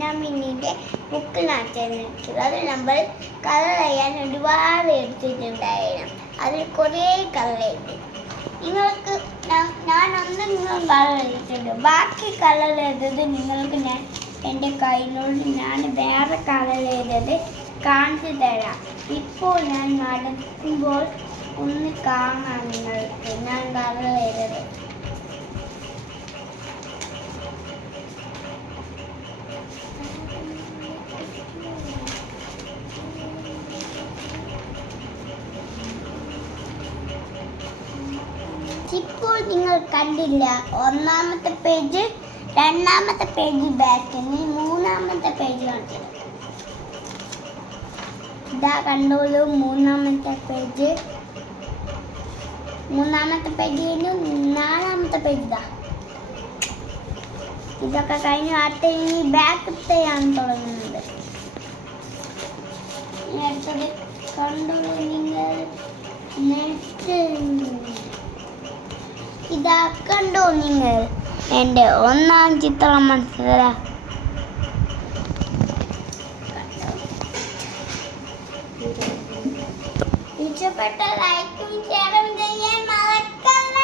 ബെന്യാമിനിൻ്റെ ബുക്കിനകത്ത് നിൽക്കുന്നത്. അത് നമ്മൾ കളർ ചെയ്യാൻ ഒരുപാട് എടുത്തിട്ടുണ്ടായിരുന്നു. അതിൽ കുറേ കളർ ചെയ്തു. നിങ്ങൾക്ക് ഞാനൊന്ന് നിങ്ങൾ കളർ ചെയ്തിട്ടുണ്ട്. ബാക്കി കളർ ചെയ്തത് നിങ്ങൾക്ക് ഞാൻ എൻ്റെ കയ്യിലോട് ഞാൻ വേറെ കളർ ചെയ്തത് കാണിച്ചു തരാം. ഇപ്പോൾ ഞാൻ നടക്കുമ്പോൾ ഒന്ന് കാണാം നിങ്ങൾക്ക് ഞാൻ കളർ ചെയ്തത്. ഇപ്പോൾ നിങ്ങൾ കണ്ടില്ല, ഒന്നാമത്തെ പേജ്, രണ്ടാമത്തെ പേജ് ബാക്കിൽ, മൂന്നാമത്തെ പേജ് കാണിച്ചത്. ഇതാ കണ്ടോളൂ, മൂന്നാമത്തെ പേജ് കഴിഞ്ഞു. നാലാമത്തെ പേജ് ഇതാ. ഇതൊക്കെ കഴിഞ്ഞു. അടുത്ത ഈ ബാക്കത്തെയാണ് തുടങ്ങുന്നത്. അടുത്തത് കണ്ടോളൂ നിങ്ങൾ. ഇതാ കണ്ടോ നിങ്ങൾ എൻ്റെ ഒന്നാം ചിത്രം മനസ്സിലാ. ഇഷ്ടപ്പെട്ട ലൈക്കും ഷെയറും ചെയ്യാൻ മറക്കല്ല.